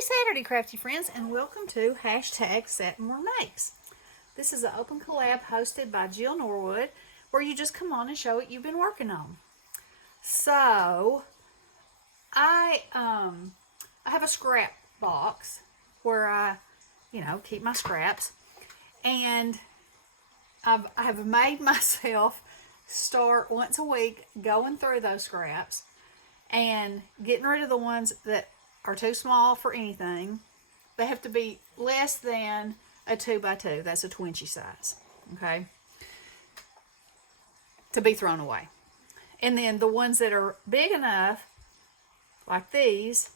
Happy Saturday, crafty friends, and welcome to hashtag Satmore Makes. This is an open collab hosted by Jill Norwood, where you just come on and show what you've been working on. So, I have a scrap box where I, keep my scraps, and I have made myself start once a week going through those scraps and getting rid of the ones that are too small for anything. They have to be less than a 2x2. That's a twinchy size, okay, to be thrown away. And then the ones that are big enough, like these,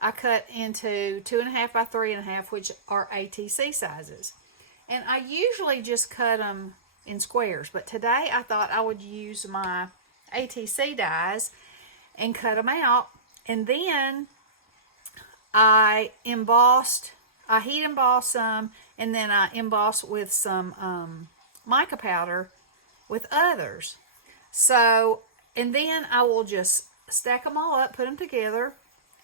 I cut into 2.5 by 3.5, which are ATC sizes. And I usually just cut them in squares, but today I thought I would use my ATC dies and cut them out. And then I heat embossed some, and then I embossed with some mica powder with others. So, and then I will just stack them all up, put them together,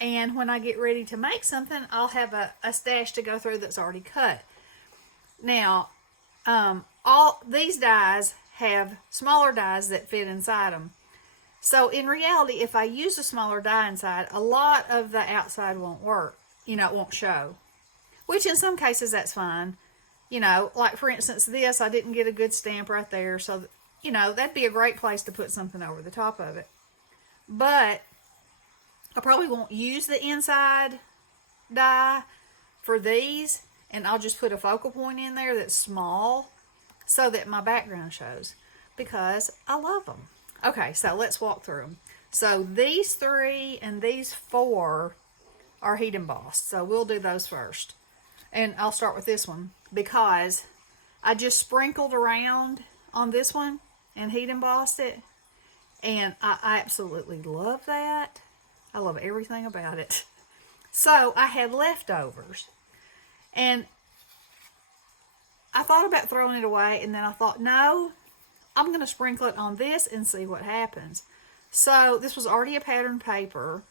and when I get ready to make something, I'll have a stash to go through that's already cut. Now, all these dies have smaller dies that fit inside them. So in reality, if I use a smaller die inside, a lot of the outside won't work. It won't show. Which in some cases, that's fine. Like for instance, this, I didn't get a good stamp right there. So, that'd be a great place to put something over the top of it. But I probably won't use the inside die for these. And I'll just put a focal point in there that's small so that my background shows. Because I love them. Okay, so let's walk through them. So these 3 and these 4 are heat embossed. So we'll do those first. And I'll start with this one because I just sprinkled around on this one and heat embossed it. And I absolutely love that. I love everything about it. So I had leftovers. And I thought about throwing it away, and then I thought, no, I'm going to sprinkle it on this and see what happens. So this was already a pattern paper,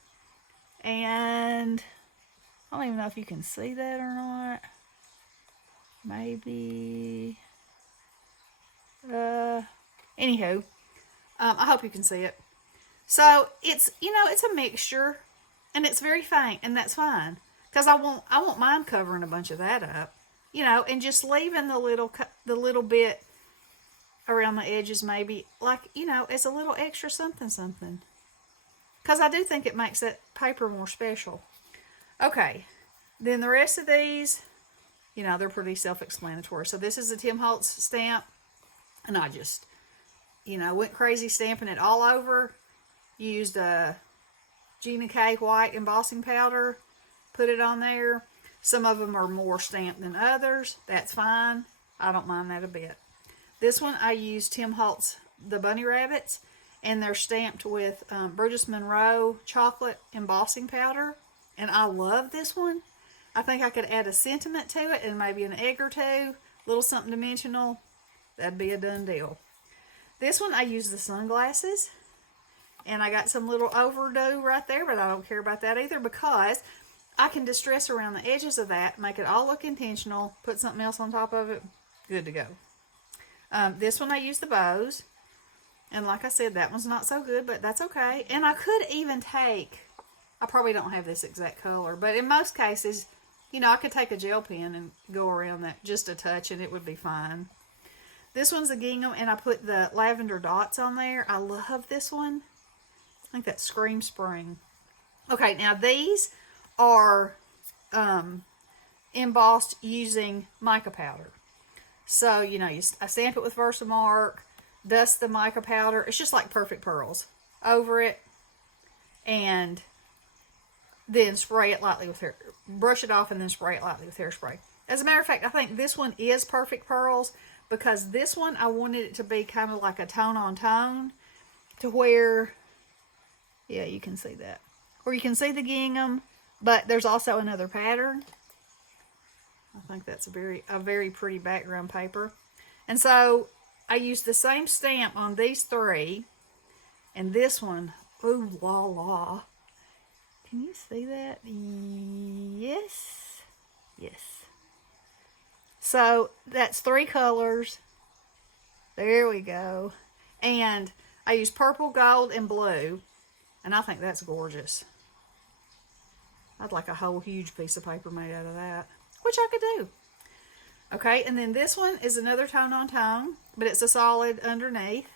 and I don't even know if you can see that or not. Maybe. Anywho, I hope you can see it. So it's, it's a mixture, and it's very faint, and that's fine. Because I won't mind covering a bunch of that up, and just leaving the little bit around the edges, maybe, like, as a little extra something. Because I do think it makes that paper more special. Okay, then the rest of these, they're pretty self-explanatory. So this is a Tim Holtz stamp, and I just, went crazy stamping it all over. Used a Gina K white embossing powder, put it on there. Some of them are more stamped than others. That's fine. I don't mind that a bit. This one I used Tim Holtz, the bunny rabbits, and they're stamped with Brutus Monroe chocolate embossing powder. And I love this one. I think I could add a sentiment to it and maybe an egg or two, a little something dimensional. That'd be a done deal. This one I used the sunglasses, and I got some little overdue right there, but I don't care about that either because I can distress around the edges of that, make it all look intentional, put something else on top of it, good to go. This one I used the bows, and like I said, that one's not so good, but that's okay. And I could even take, I probably don't have this exact color, but in most cases, I could take a gel pen and go around that just a touch, and it would be fine. This one's a gingham, and I put the lavender dots on there. I love this one. I think that's Scream Spring. Okay, now these are embossed using mica powder. So, I stamp it with Versamark, dust the mica powder. It's just like Perfect Pearls over it, and then spray it lightly with hair. Brush it off and then spray it lightly with hairspray. As a matter of fact, I think this one is Perfect Pearls because this one I wanted it to be kind of like a tone on tone to where, yeah, you can see that. Where you can see the gingham, but there's also another pattern. I think that's a very pretty background paper. And so I used the same stamp on these 3. And this one, ooh la la. Can you see that? Yes. Yes. So that's 3 colors. There we go. And I use purple, gold, and blue. And I think that's gorgeous. I'd like a whole huge piece of paper made out of that, which I could do. Okay, and then this one is another tone on tone, but it's a solid underneath.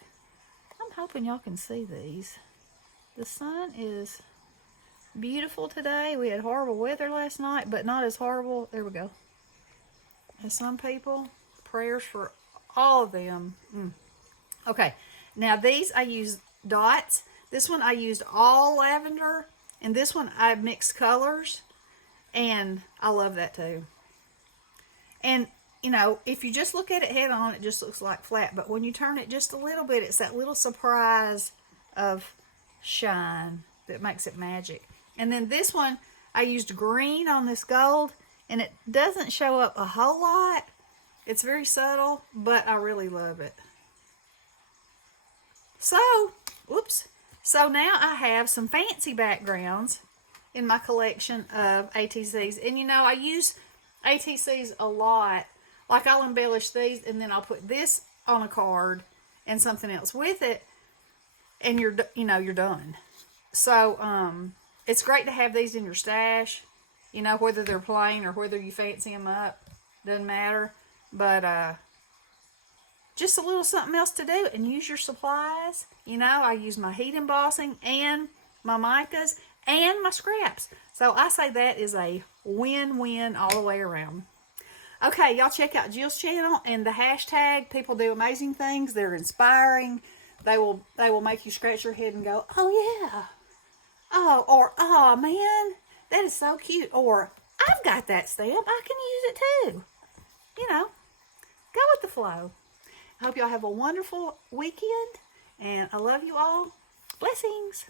I'm hoping y'all can see these. The sun is beautiful today. We had horrible weather last night, but not as horrible. There we go. As some people. Prayers for all of them. Okay, now these I use dots. This one I used all lavender, and this one I mixed colors, and I love that too. And you know, if you just look at it head on, it just looks like flat, but when you turn it just a little bit, it's that little surprise of shine that makes it magic. And then this one, I used green on this gold, and it doesn't show up a whole lot. It's very subtle, but I really love it. So, whoops. So now I have some fancy backgrounds in my collection of ATCs. And you know, I use ATCs a lot. Like I'll embellish these and then I'll put this on a card and something else with it. And you're done. So, it's great to have these in your stash. You know, whether they're plain or whether you fancy them up. Doesn't matter. But, just a little something else to do and use your supplies. You know, I use my heat embossing and my micas and my scraps. So I say that is a win-win all the way around. Okay, y'all check out Jill's channel and the hashtag. People do amazing things. They're inspiring. They will make you scratch your head and go, oh yeah. Oh, or oh man, that is so cute. Or I've got that stamp. I can use it too. You know, go with the flow. I hope y'all have a wonderful weekend, and I love you all. Blessings.